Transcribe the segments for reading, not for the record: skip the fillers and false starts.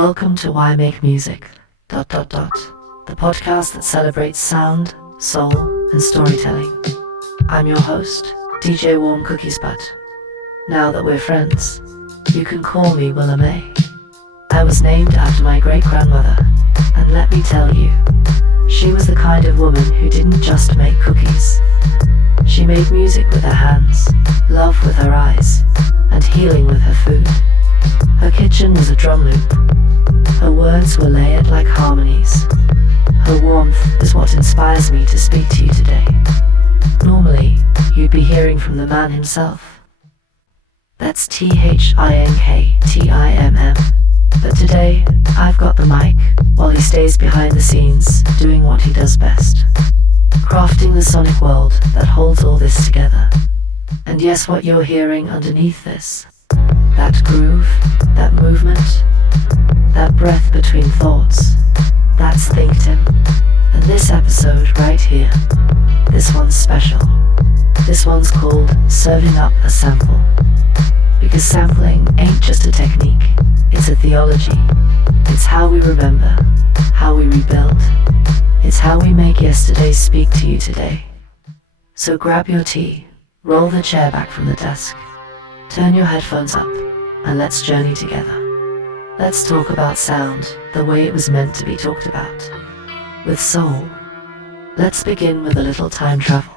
Welcome to Why Make Music, the podcast that celebrates sound, soul, and storytelling. I'm your host, DJ Warm Cookies Butt. Now that we're friends, you can call me Willa May. I was named after my great-grandmother, and let me tell you, she was the kind of woman who didn't just make cookies. She made music with her hands, love with her eyes, and healing with her food. Her kitchen was a drum loop. Her words were layered like harmonies. Her warmth is what inspires me to speak to you today. Normally, you'd be hearing from the man himself. That's ThinkTimm. But today, I've got the mic, while he stays behind the scenes, doing what he does best. Crafting the sonic world that holds all this together. And yes, what you're hearing underneath this, that groove, that movement, that breath between thoughts, that's ThinkTimm. And this episode right here, this one's special. This one's called Serving Up a Sample. Because sampling ain't just a technique, it's a theology. It's how we remember, how we rebuild. It's how we make yesterday speak to you today. So grab your tea, roll the chair back from the desk, turn your headphones up, and let's journey together. Let's talk about sound the way it was meant to be talked about. With soul. Let's begin with a little time travel.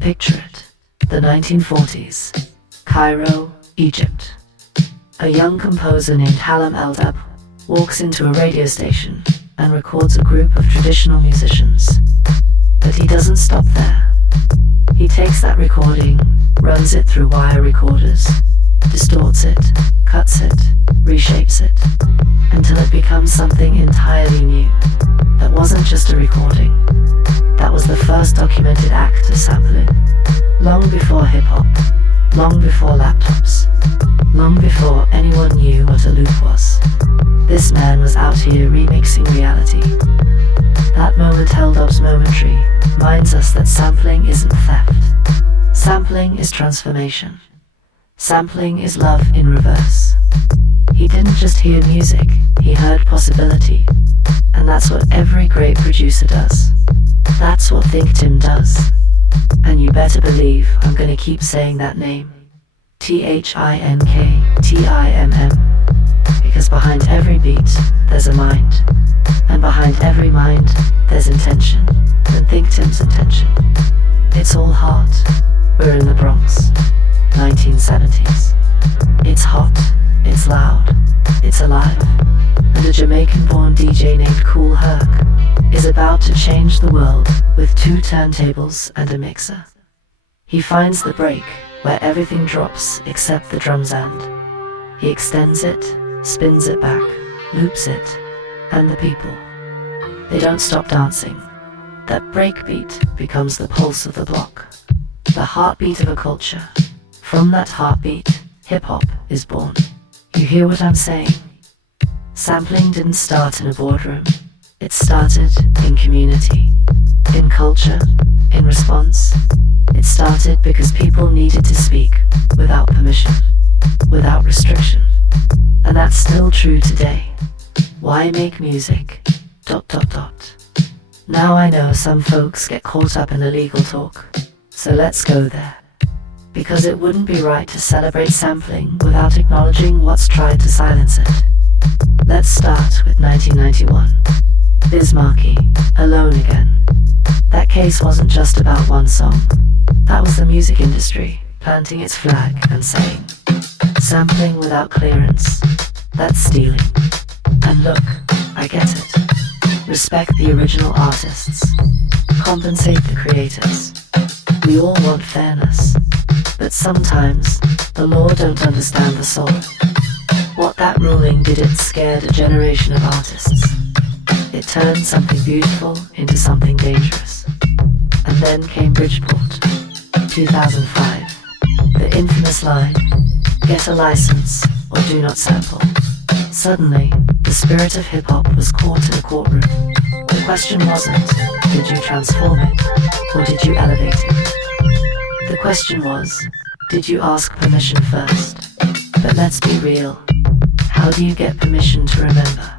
Picture it, the 1940s, Cairo, Egypt. A young composer named Halam Eldab walks into a radio station and records a group of traditional musicians. But he doesn't stop there. He takes that recording, runs it through wire recorders, distorts it, cuts it, reshapes it, until it becomes something entirely new. That wasn't just a recording. That was the first documented act of sampling. Long before hip-hop, long before laptops, long before anyone knew what a loop was. This man was out here remixing reality. That moment Eldab's momentary reminds us that sampling isn't theft. Sampling is transformation. Sampling is love in reverse. He didn't just hear music, he heard possibility. And that's what every great producer does. That's what ThinkTimm does. And you better believe I'm gonna keep saying that name. ThinkTimm. Because behind every beat, there's a mind. And behind every mind, there's intention. And ThinkTimm's intention. It's all heart. We're in the Bronx. 1970s. It's hot, it's loud, it's alive. And a Jamaican-born DJ named Kool Herc is about to change the world with 2 turntables and a mixer. He finds the break where everything drops except the drum's end. He extends it, spins it back, loops it, and the people. They don't stop dancing. That breakbeat becomes the pulse of the block, the heartbeat of a culture. From that heartbeat, hip-hop is born. You hear what I'm saying? Sampling didn't start in a boardroom. It started in community, in culture, in response. It started because people needed to speak without permission, without restriction. And that's still true today. Why make music? ... Now I know some folks get caught up in the legal talk, so let's go there. Because it wouldn't be right to celebrate sampling without acknowledging what's tried to silence it. Let's start with 1991. Bismarcky, Alone Again. That case wasn't just about one song. That was the music industry planting its flag and saying, sampling without clearance, that's stealing. And look, I get it. Respect the original artists. Compensate the creators. We all want fairness. But sometimes, the law don't understand the soul. What that ruling did, it scared a generation of artists. It turned something beautiful into something dangerous. And then came Bridgeport, 2005. The infamous line, get a license or do not sample. Suddenly, the spirit of hip-hop was caught in a courtroom. The question wasn't, did you transform it, or did you elevate it? The question was, did you ask permission first? But let's be real. How do you get permission to remember?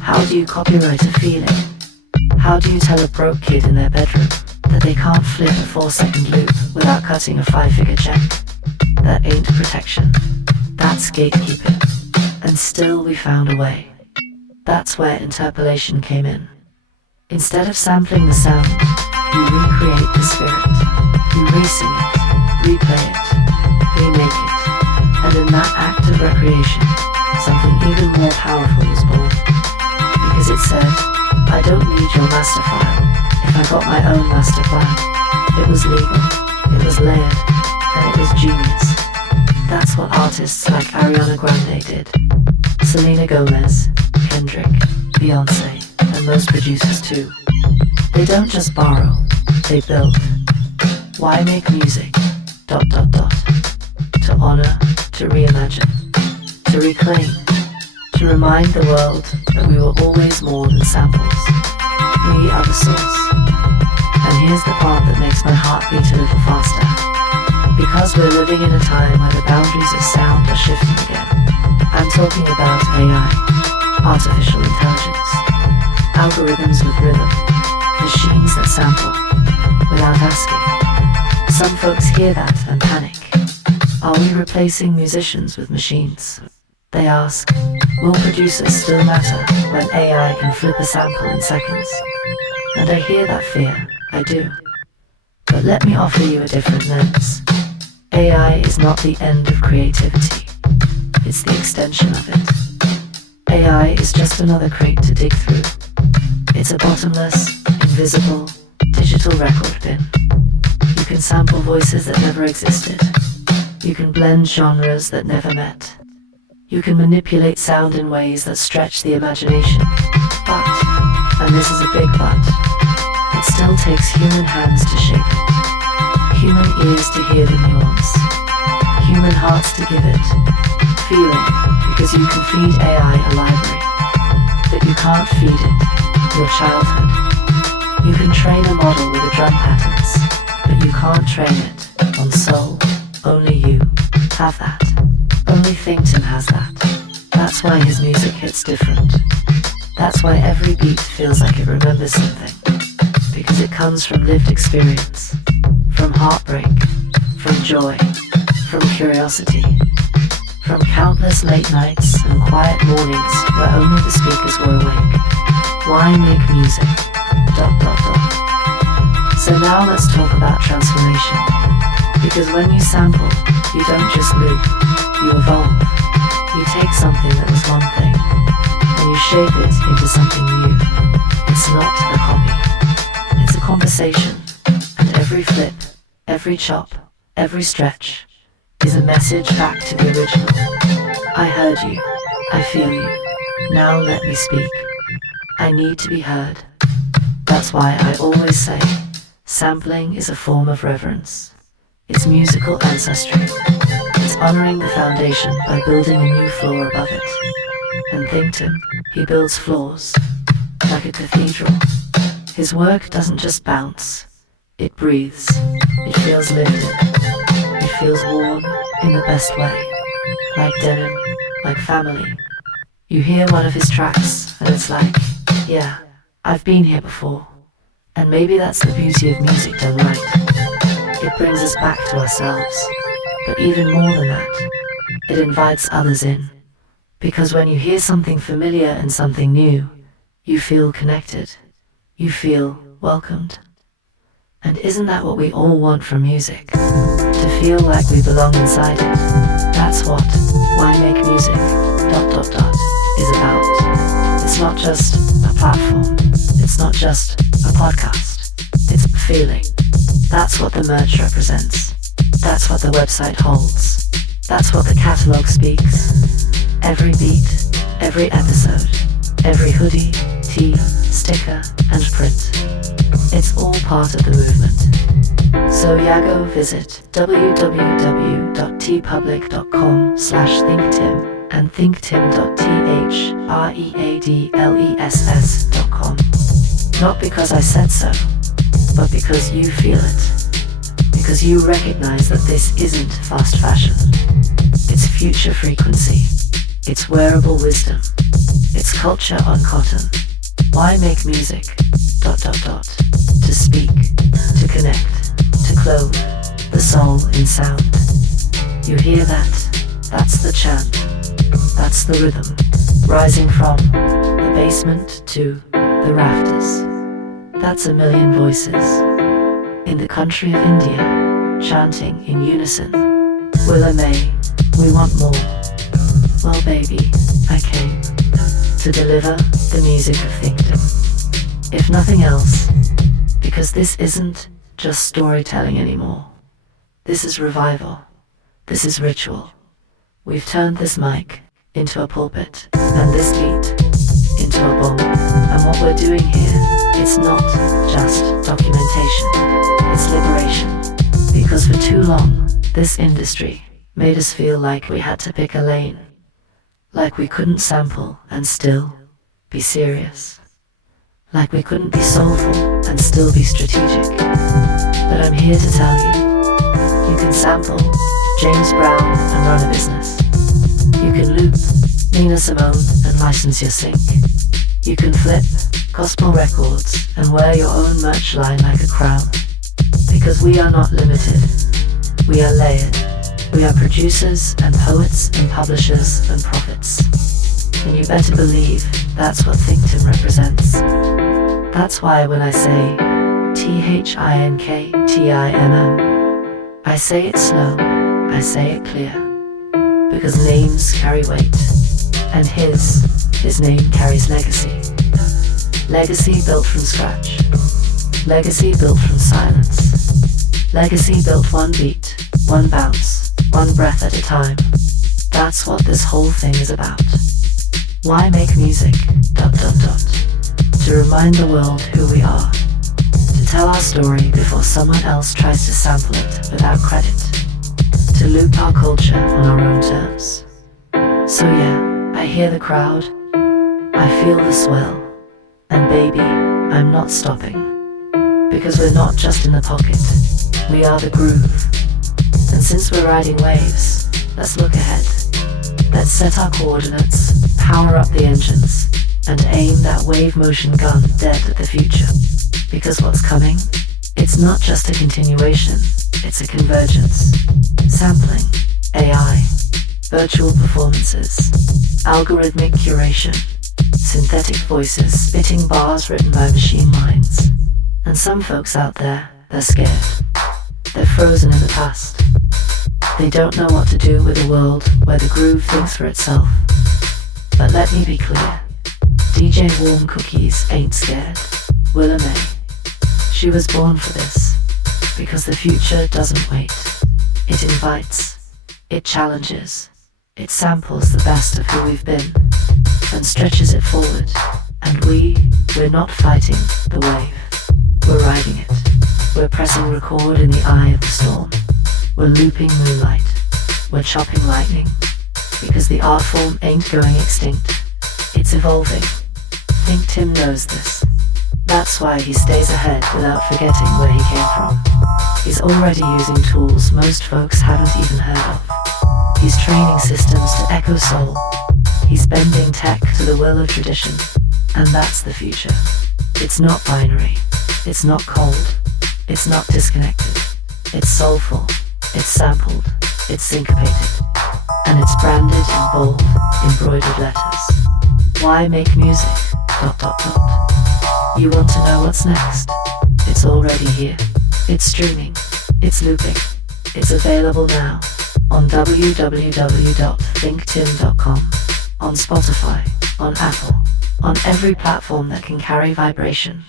How do you copyright a feeling? How do you tell a broke kid in their bedroom that they can't flip a 4-second loop without cutting a 5-figure check? That ain't protection. That's gatekeeping. And still we found a way. That's where interpolation came in. Instead of sampling the sound, you recreate the spirit. You re-sing it, replay it, remake it. And in that act of recreation, something even more powerful was born. Because it said, I don't need your master file if I got my own master plan. It was legal, it was layered, and it was genius. That's what artists like Ariana Grande did. Selena Gomez, Kendrick, Beyonce, and most producers too. They don't just borrow, they build. Why make music? ... To honor, to reimagine, to reclaim, to remind the world that we were always more than samples. We are the source. And here's the part that makes my heart beat a little faster. Because we're living in a time where the boundaries of sound are shifting again. I'm talking about AI, artificial intelligence, algorithms with rhythm, machines that sample, without asking. Some folks hear that and panic. Are we replacing musicians with machines? They ask, will producers still matter when AI can flip a sample in seconds? And I hear that fear, I do. But let me offer you a different lens. AI is not the end of creativity. It's the extension of it. AI is just another crate to dig through. It's a bottomless, invisible, digital record bin. You can sample voices that never existed. You can blend genres that never met. You can manipulate sound in ways that stretch the imagination. But, and this is a big but, it still takes human hands to shape it. Human ears to hear the nuance. Human hearts to give it feeling, because you can feed AI a library, but you can't feed it your childhood. You can train a model with the drum patterns, but you can't train it on soul. Only you have that. Only ThinkTimm has that. That's why his music hits different. That's why every beat feels like it remembers something. Because it comes from lived experience, from heartbreak, from joy, from curiosity, from countless late nights and quiet mornings where only the speakers were awake. Why make music? ... So now let's talk about transformation. Because when you sample, you don't just loop, you evolve. You take something that was one thing, and you shape it into something new. It's not a copy. It's a conversation, and every flip, every chop, every stretch is a message back to the original. I heard you. I feel you. Now let me speak. I need to be heard. That's why I always say, sampling is a form of reverence. It's musical ancestry. It's honoring the foundation by building a new floor above it. And ThinkTimm, he builds floors, like a cathedral. His work doesn't just bounce, it breathes. It feels lived in. It feels warm in the best way. Like denim, like family. You hear one of his tracks and it's like, yeah, I've been here before. And maybe that's the beauty of music done right. It brings us back to ourselves. But even more than that, it invites others in. Because when you hear something familiar and something new, you feel connected. You feel welcomed. And isn't that what we all want from music? To feel like we belong inside it. That's what Why Make Music ... is about. It's not just a platform. It's not just a podcast. It's a feeling. That's what the merch represents. That's what the website holds. That's what the catalog speaks. Every beat, every episode, every hoodie, tee, sticker, and print. It's all part of the movement. So Yago, visit www.tpublic.com/thinktimm and thinktimm.threadless.com. Not because I said so, but because you feel it. Because you recognize that this isn't fast fashion. It's future frequency. It's wearable wisdom. It's culture on cotton. Why make music? ... To speak, to connect, to clothe the soul in sound. You hear that? That's the chant. That's the rhythm, rising from the basement to the rafters. That's a million voices in the country of India, chanting in unison. Willa May, we want more. Well baby, I came to deliver the music of ThinkTimm. If nothing else, because this isn't just storytelling anymore. This is revival. This is ritual. We've turned this mic into a pulpit, and this beat into a bomb. And what we're doing here, it's not just documentation, it's liberation. Because for too long, this industry made us feel like we had to pick a lane, like we couldn't sample and still be serious, like we couldn't be soulful and still be strategic. But I'm here to tell you can sample James Brown and run a business. You can loop Nina Simone and license your sync. You can flip gospel records and wear your own merch line like a crown. Because we are not limited. We are layered. We are producers and poets and publishers and prophets. And you better believe that's what ThinkTimm represents. That's why when I say ThinkTimm, I say it slow, I say it clear. Because names carry weight, and his name carries legacy. Legacy built from scratch. Legacy built from silence. Legacy built one beat, one bounce, one breath at a time. That's what this whole thing is about. Why make music? ... To remind the world who we are. To tell our story before someone else tries to sample it without credit. To loop our culture on our own terms. So yeah, I hear the crowd. I feel the swell. And baby, I'm not stopping. Because we're not just in the pocket. We are the groove. And since we're riding waves, let's look ahead. Let's set our coordinates, power up the engines, and aim that wave motion gun dead at the future. Because what's coming? It's not just a continuation, it's a convergence. Sampling, AI, virtual performances, algorithmic curation, synthetic voices spitting bars written by machine minds. And some folks out there, they're scared. They're frozen in the past. They don't know what to do with a world where the groove thinks for itself. But let me be clear. DJ Warm Cookies ain't scared. Willa May. She was born for this. Because the future doesn't wait. It invites. It challenges. It samples the best of who we've been. And stretches it forward. And we're not fighting the wave. We're riding it. We're pressing record in the eye of the storm. We're looping moonlight. We're chopping lightning. Because the art form ain't going extinct. It's evolving. ThinkTimm knows this. That's why he stays ahead without forgetting where he came from. He's already using tools most folks haven't even heard of. He's training systems to echo soul. He's bending tech to the will of tradition. And that's the future. It's not binary. It's not cold. It's not disconnected. It's soulful. It's sampled. It's syncopated. And it's branded in bold, embroidered letters. Why make music? ... You want to know what's next? It's already here. It's streaming. It's looping. It's available now. On www.thinktimm.com. On Spotify. On Apple. On every platform that can carry vibration.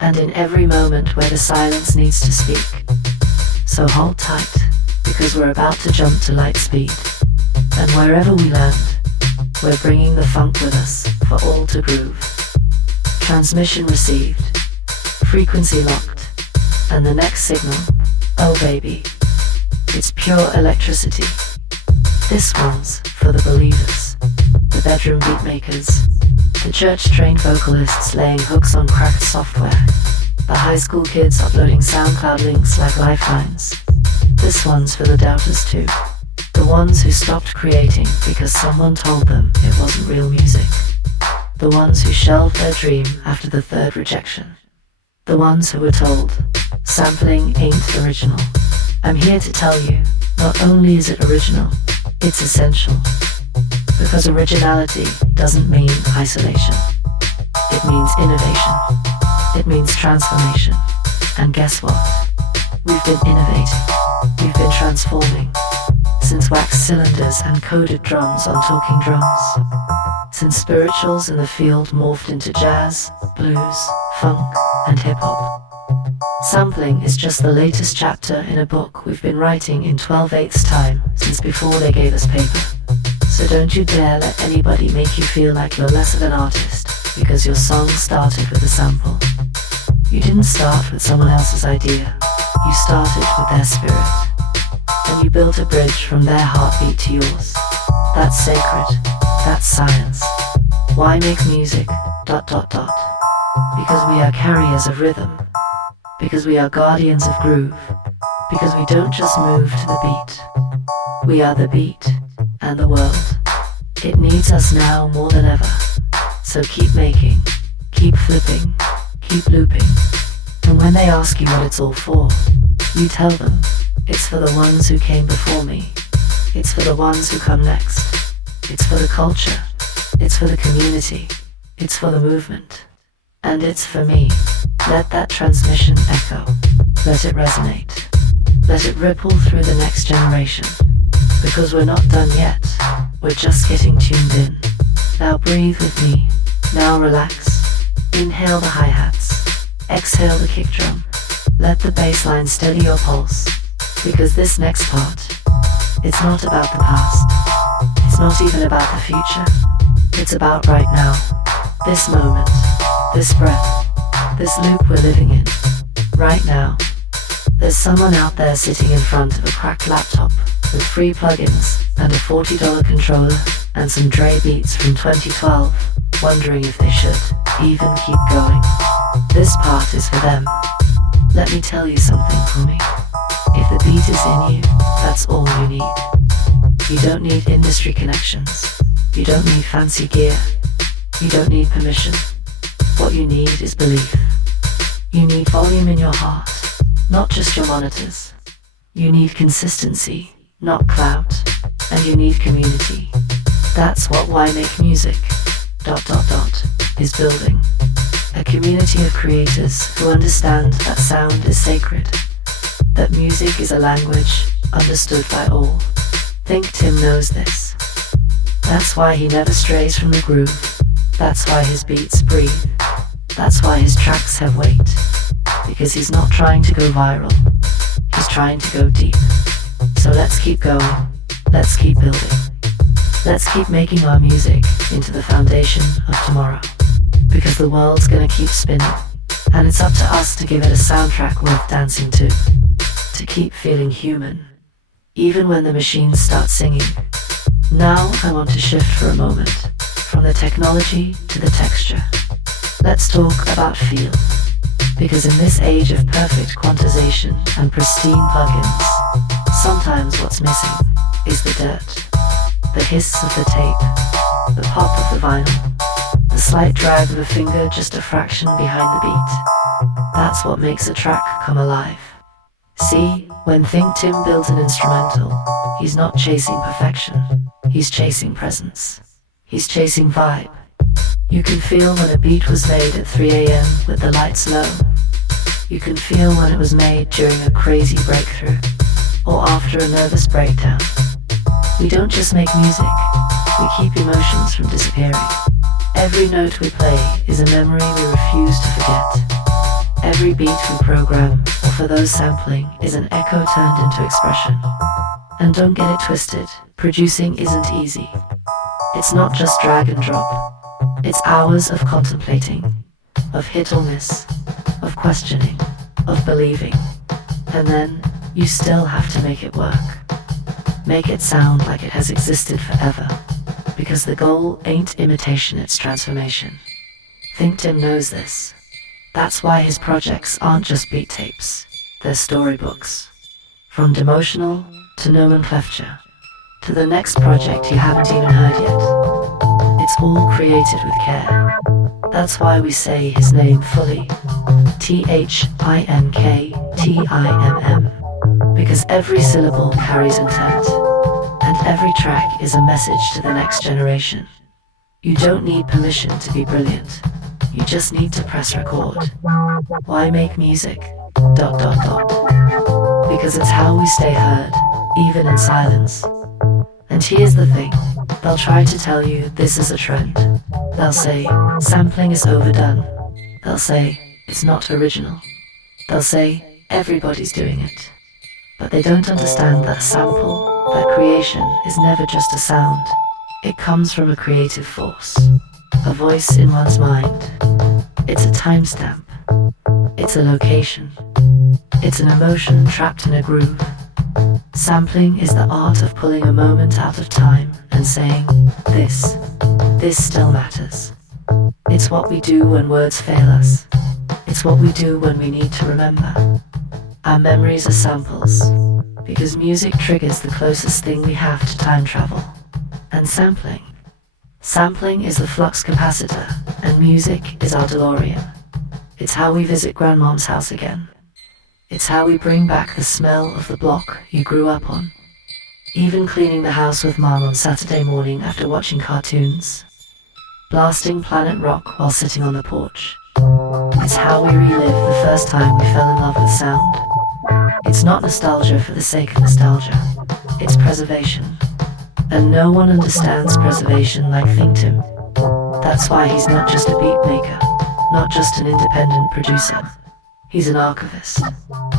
And in every moment where the silence needs to speak. So hold tight, because we're about to jump to light speed. And wherever we land, we're bringing the funk with us for all to groove. Transmission received, frequency locked, and the next signal, oh baby, it's pure electricity. This one's for the believers, the bedroom beat makers, the church-trained vocalists laying hooks on cracked software, the high school kids uploading SoundCloud links like lifelines. This one's for the doubters too, The ones who stopped creating because someone told them it wasn't real music. The ones who shelved their dream after the third rejection. The ones who were told, sampling ain't original. I'm here to tell you, not only is it original, it's essential. Because originality doesn't mean isolation. It means innovation. It means transformation. And guess what? We've been innovating. We've been transforming. Since wax cylinders and coded drums on talking drums. Since spirituals in the field morphed into jazz, blues, funk, and hip-hop. Sampling is just the latest chapter in a book we've been writing in 12/8 time since before they gave us paper. So don't you dare let anybody make you feel like you're less of an artist because your song started with a sample. You didn't start with someone else's idea. You started with their spirit. And you built a bridge from their heartbeat to yours. That's sacred. That's science. Why make music? ... Because we are carriers of rhythm. Because we are guardians of groove. Because we don't just move to the beat. We are the beat and the world. It needs us now more than ever. So keep making, keep flipping, keep looping. And when they ask you what it's all for, you tell them, it's for the ones who came before me. It's for the ones who come next. It's for the culture. It's for the community. It's for the movement. And it's for me. Let that transmission echo. Let it resonate. Let it ripple through the next generation. Because we're not done yet. We're just getting tuned in. Now breathe with me. Now relax. Inhale the hi-hats. Exhale the kick drum. Let the bass line steady your pulse. Because this next part, it's not about the past. It's not even about the future. It's about right now. This moment. This breath. This loop we're living in. Right now. There's someone out there sitting in front of a cracked laptop with free plugins and a $40 controller and some Dre beats from 2012, wondering if they should even keep going. This part is for them. Let me tell you something, homie. If the beat is in you, that's all you need. You don't need industry connections. You don't need fancy gear. You don't need permission. What you need is belief. You need volume in your heart, not just your monitors. You need consistency, not clout. And you need community. That's what Why Make Music... is building. A community of creators who understand that sound is sacred. That music is a language understood by all. ThinkTimm knows this. That's why he never strays from the groove. That's why his beats breathe. That's why his tracks have weight. Because he's not trying to go viral. He's trying to go deep. So let's keep going. Let's keep building. Let's keep making our music into the foundation of tomorrow. Because the world's gonna keep spinning. And it's up to us to give it a soundtrack worth dancing to. To keep feeling human. Even when the machines start singing. Now I want to shift for a moment. From the technology to the texture. Let's talk about feel. Because in this age of perfect quantization and pristine plugins, sometimes what's missing is the dirt. The hiss of the tape. The pop of the vinyl. The slight drag of a finger just a fraction behind the beat. That's what makes a track come alive. See, when ThinkTimm builds an instrumental, he's not chasing perfection. He's chasing presence. He's chasing vibe. You can feel when a beat was made at 3 a.m. with the lights low. You can feel when it was made during a crazy breakthrough, or after a nervous breakdown. We don't just make music, we keep emotions from disappearing. Every note we play is a memory we refuse to forget. Every beat we program, or for those sampling, is an echo turned into expression. And don't get it twisted, producing isn't easy. It's not just drag and drop. It's hours of contemplating, of hit or miss, of questioning, of believing. And then, you still have to make it work. Make it sound like it has existed forever. Because the goal ain't imitation, it's transformation. ThinkTimm knows this. That's why his projects aren't just beat tapes, they're storybooks. From demotional to nomenclature, to the next project you haven't even heard yet. It's all created with care. That's why we say his name fully. ThinkTimm. Because every syllable carries intent, and every track is a message to the next generation. You don't need permission to be brilliant. You just need to press record. Why make music? ... Because it's how we stay heard, even in silence. And here's the thing, they'll try to tell you this is a trend. They'll say, sampling is overdone. They'll say, it's not original. They'll say, everybody's doing it. But they don't understand that a sample, that creation, is never just a sound. It comes from a creative force, a voice in one's mind. It's a timestamp. It's a location. It's an emotion trapped in a groove. Sampling is the art of pulling a moment out of time and saying, this still matters. It's what we do when words fail us. It's what we do when we need to remember. Our memories are samples, because music triggers the closest thing we have to time travel. And sampling is the flux capacitor, and music is our DeLorean. It's how we visit Grandmom's house again. It's how we bring back the smell of the block you grew up on. Even cleaning the house with Mom on Saturday morning after watching cartoons. Blasting Planet Rock while sitting on the porch. It's how we relive the first time we fell in love with sound. It's not nostalgia for the sake of nostalgia. It's preservation. And no one understands preservation like ThinkTimm. That's why he's not just a beat maker, not just an independent producer. He's an archivist.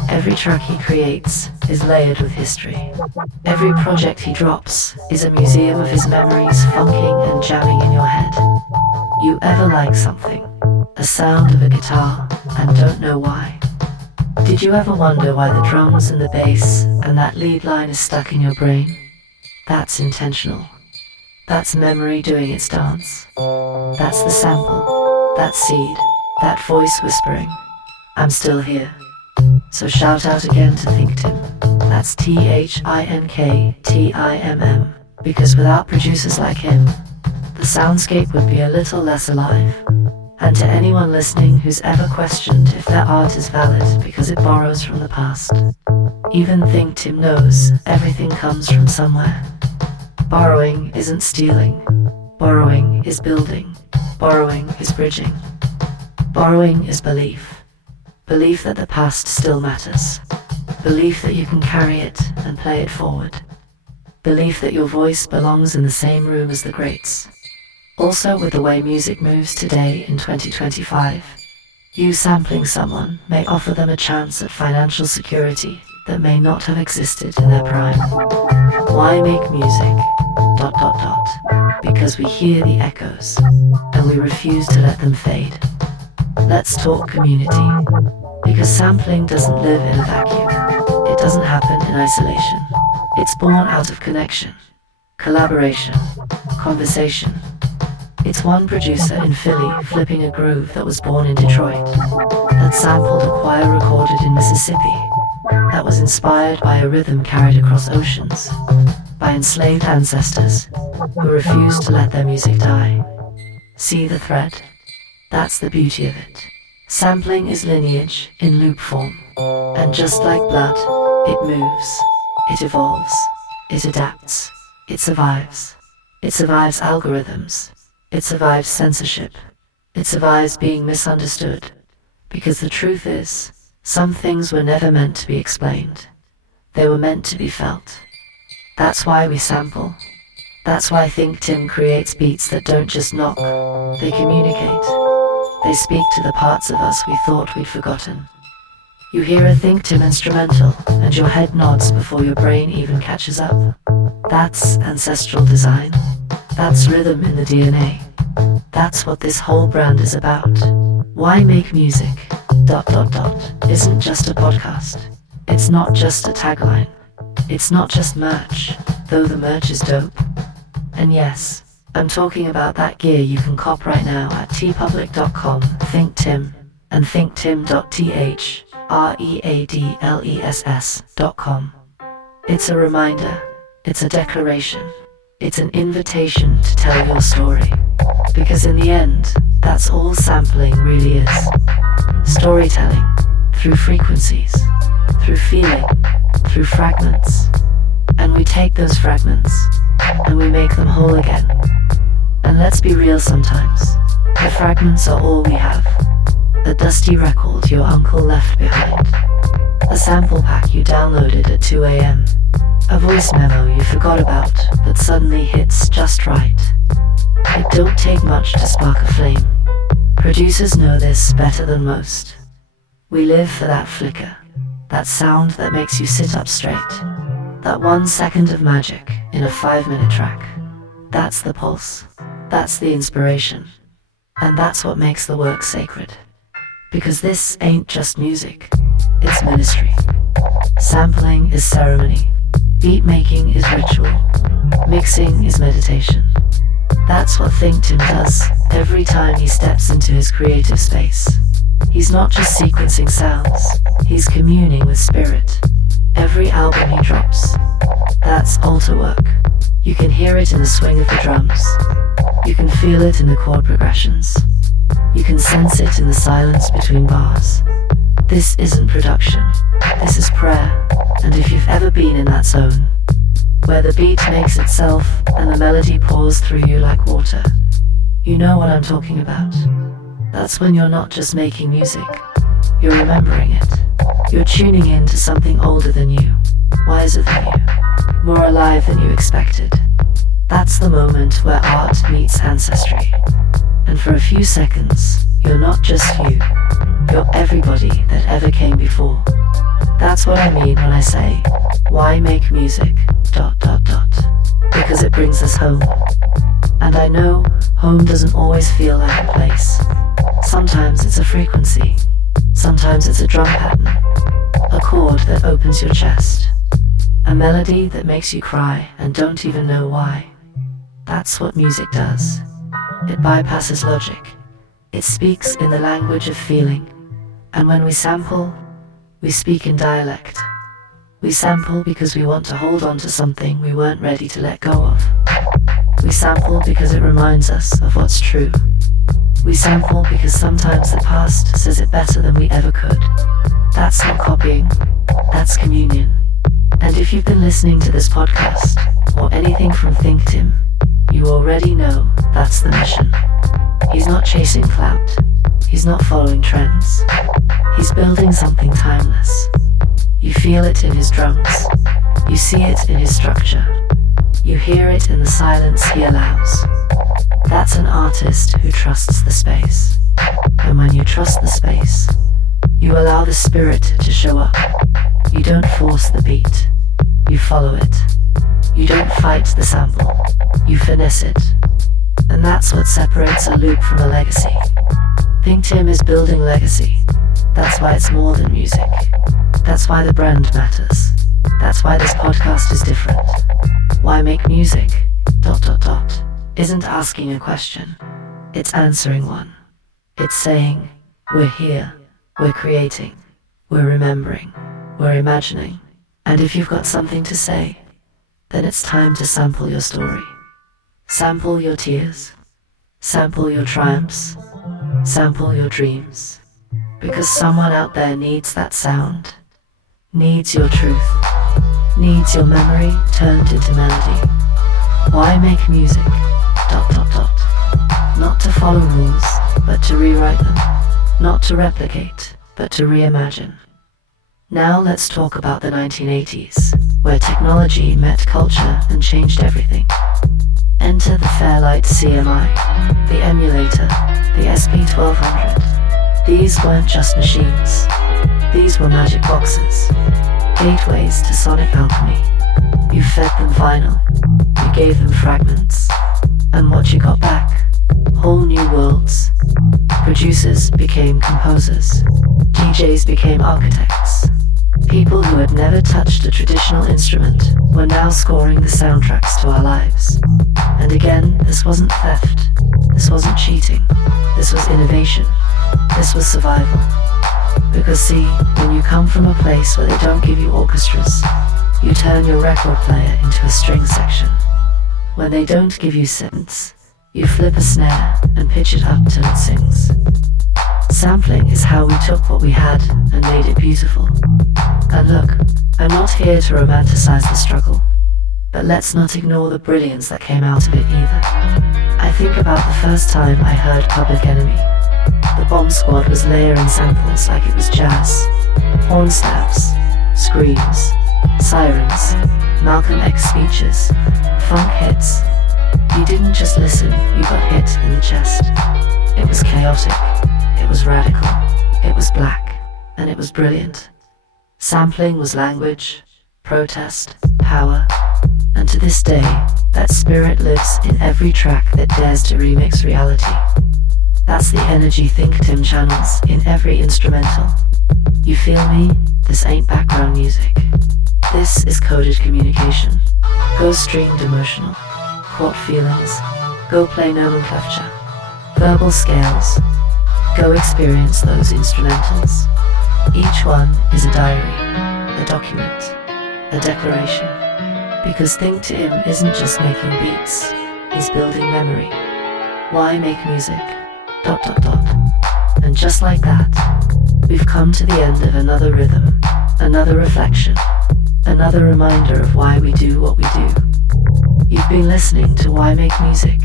Every track he creates is layered with history. Every project he drops is a museum of his memories funking and jamming in your head. You ever like something, a sound of a guitar, and don't know why? Did you ever wonder why the drums and the bass and that lead line is stuck in your brain? That's intentional. That's memory doing its dance. That's the sample, that seed, that voice whispering, I'm still here. So shout out again to ThinkTimm. That's ThinkTimm. Because without producers like him, the soundscape would be a little less alive. And to anyone listening who's ever questioned if their art is valid because it borrows from the past, even ThinkTimm knows everything comes from somewhere. Borrowing isn't stealing. Borrowing is building. Borrowing is bridging. Borrowing is belief. Belief that the past still matters. Belief that you can carry it and play it forward. Belief that your voice belongs in the same room as the greats. Also, with the way music moves today in 2025, you sampling someone may offer them a chance at financial security that may not have existed in their prime. Why make music? ... Because we hear the echoes, and we refuse to let them fade. Let's talk community. Because sampling doesn't live in a vacuum. It doesn't happen in isolation. It's born out of connection, collaboration, conversation. It's one producer in Philly flipping a groove that was born in Detroit, that sampled a choir recorded in Mississippi, that was inspired by a rhythm carried across oceans, by enslaved ancestors who refused to let their music die. See the thread? That's the beauty of it. Sampling is lineage in loop form, and just like blood, it moves, it evolves, it adapts, it survives. It survives algorithms, it survives censorship, it survives being misunderstood, because the truth is, some things were never meant to be explained. They were meant to be felt. That's why we sample. That's why ThinkTimm creates beats that don't just knock, they communicate. They speak to the parts of us we thought we'd forgotten. You hear a ThinkTimm instrumental, and your head nods before your brain even catches up. That's ancestral design. That's rhythm in the DNA. That's what this whole brand is about. Why make music? ... Isn't just a podcast. It's not just a tagline. It's not just merch, though the merch is dope. And yes, I'm talking about that gear you can cop right now at tpublic.com, ThinkTimm, and thinktimm.th, readless.com. It's a reminder, It's a declaration. It's an invitation to tell your story. Because in the end, that's all sampling really is. Storytelling, through frequencies, through feeling, through fragments. And we take those fragments, and we make them whole again. And let's be real sometimes. The fragments are all we have. A dusty record your uncle left behind. A sample pack you downloaded at 2 a.m. A voice memo you forgot about, but suddenly hits just right. It don't take much to spark a flame. Producers know this better than most. We live for that flicker, that sound that makes you sit up straight. That 1 second of magic in a 5-minute track. That's the pulse. That's the inspiration. And that's what makes the work sacred. Because this ain't just music, it's ministry. Sampling is ceremony. Beat making is ritual. Mixing is meditation. That's what ThinkTimm does every time he steps into his creative space. He's not just sequencing sounds, he's communing with spirit. Every album he drops, that's altar work. You can hear it in the swing of the drums. You can feel it in the chord progressions. You can sense it in the silence between bars. This isn't production, this is prayer. And if you've ever been in that zone, where the beat makes itself and the melody pours through you like water, you know what I'm talking about. That's when you're not just making music, you're remembering it. You're tuning in to something older than you, wiser than you, more alive than you expected. That's the moment where art meets ancestry. And for a few seconds, you're not just you, you're everybody that ever came before. That's what I mean when I say, why make music, ... Because it brings us home. And I know home doesn't always feel like a place. Sometimes it's a frequency. Sometimes it's a drum pattern. A chord that opens your chest. A melody that makes you cry and don't even know why. That's what music does. It bypasses logic. It speaks in the language of feeling. And when we sample, we speak in dialect. We sample because we want to hold on to something we weren't ready to let go of. We sample because it reminds us of what's true. We sample because sometimes the past says it better than we ever could. That's not copying, that's communion. And if you've been listening to this podcast, or anything from ThinkTimm, you already know that's the mission. He's not chasing clout. He's not following trends. He's building something timeless. You feel it in his drums. You see it in his structure. You hear it in the silence he allows. That's an artist who trusts the space. And when you trust the space, you allow the spirit to show up. You don't force the beat. You follow it. You don't fight the sample. You finesse it. And that's what separates a loop from a legacy. ThinkTimm is building legacy. That's why it's more than music. That's why the brand matters. That's why this podcast is different. Why make music, ... isn't asking a question. It's answering one. It's saying, we're here, we're creating, we're remembering, we're imagining. And if you've got something to say, then it's time to sample your story. Sample your tears. Sample your triumphs. Sample your dreams. Because someone out there needs that sound. Needs your truth. Needs your memory turned into melody. Why make music, ... Not to follow rules, but to rewrite them. Not to replicate, but to reimagine. Now let's talk about the 1980s, where technology met culture and changed everything. Enter the Fairlight CMI, the emulator, the SP1200. These weren't just machines. These were magic boxes, gateways to sonic alchemy. You fed them vinyl, you gave them fragments, and what you got back? Whole new worlds. Producers became composers, DJs became architects. People who had never touched a traditional instrument were now scoring the soundtracks to our lives. And again, this wasn't theft, this wasn't cheating, this was innovation, this was survival. Because see, when you come from a place where they don't give you orchestras, You turn your record player into a string section. When they don't give you synths, you flip a snare and pitch it up till it sings. Sampling is how we took what we had and made it beautiful. And look, I'm not here to romanticize the struggle, but let's not ignore the brilliance that came out of it either. I think about the first time I heard Public Enemy. The Bomb Squad was layering samples like it was jazz. Horn stabs, screams, sirens, Malcolm X speeches, funk hits. You didn't just listen, you got hit in the chest. It was chaotic, it was radical, it was black, and it was brilliant. Sampling was language, protest, power, and to this day, that spirit lives in every track that dares to remix reality. That's the energy ThinkTimm channels in every instrumental. You feel me? This ain't background music. This is coded communication. Go streamed emotional. Chord feelings. Go play nomenclature. Verbal scales. Go experience those instrumentals. Each one is a diary, a document, a declaration. Because ThinkTimm isn't just making beats, he's building memory. Why make music? ... And just like that, we've come to the end of another rhythm, another reflection, another reminder of why we do what we do. You've been listening to Why Make Music... ...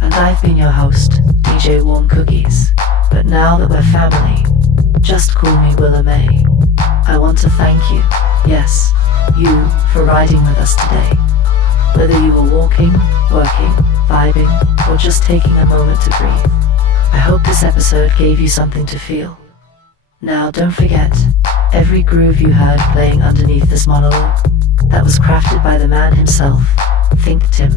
And I've been your host, DJ Warm Cookies. But now that we're family, just call me Willa May. I want to thank you, yes, you, for riding with us today. Whether you were walking, working, vibing, or just taking a moment to breathe, I hope this episode gave you something to feel. Now don't forget, every groove you heard playing underneath this monologue, that was crafted by the man himself, ThinkTimm.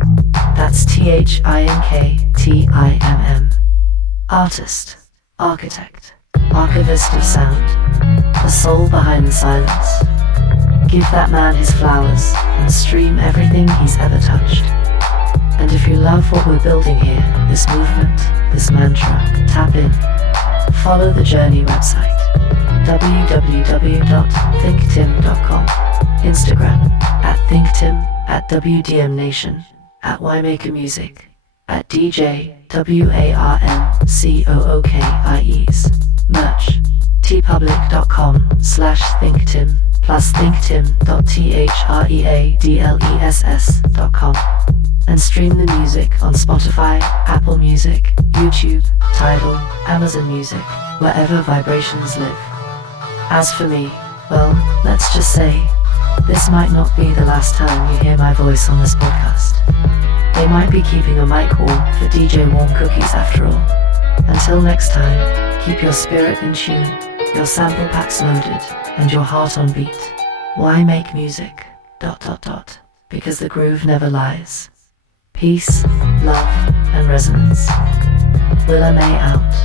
That's ThinkTimm. Artist, architect, archivist of sound, the soul behind the silence. Give that man his flowers and stream everything he's ever touched. And if you love what we're building here, this movement, this mantra, tap in. Follow the Journey website, www.thinktimm.com, Instagram, @ThinkTimm, @WDMNation, @YMakerMusic, @DJ WARMCOOKIES, merch, tpublic.com/ThinkTimm, plus thinktimm.threadless.com, and stream the music on Spotify, Apple Music, YouTube, Tidal, Amazon Music, wherever vibrations live. As for me, well, let's just say, this might not be the last time you hear my voice on this podcast. They might be keeping a mic warm for DJ Warm Cookies after all. Until next time, keep your spirit in tune, your sample packs loaded, and your heart on beat. Why make music? ... Because the groove never lies. Peace, love, and resonance. Willa May out.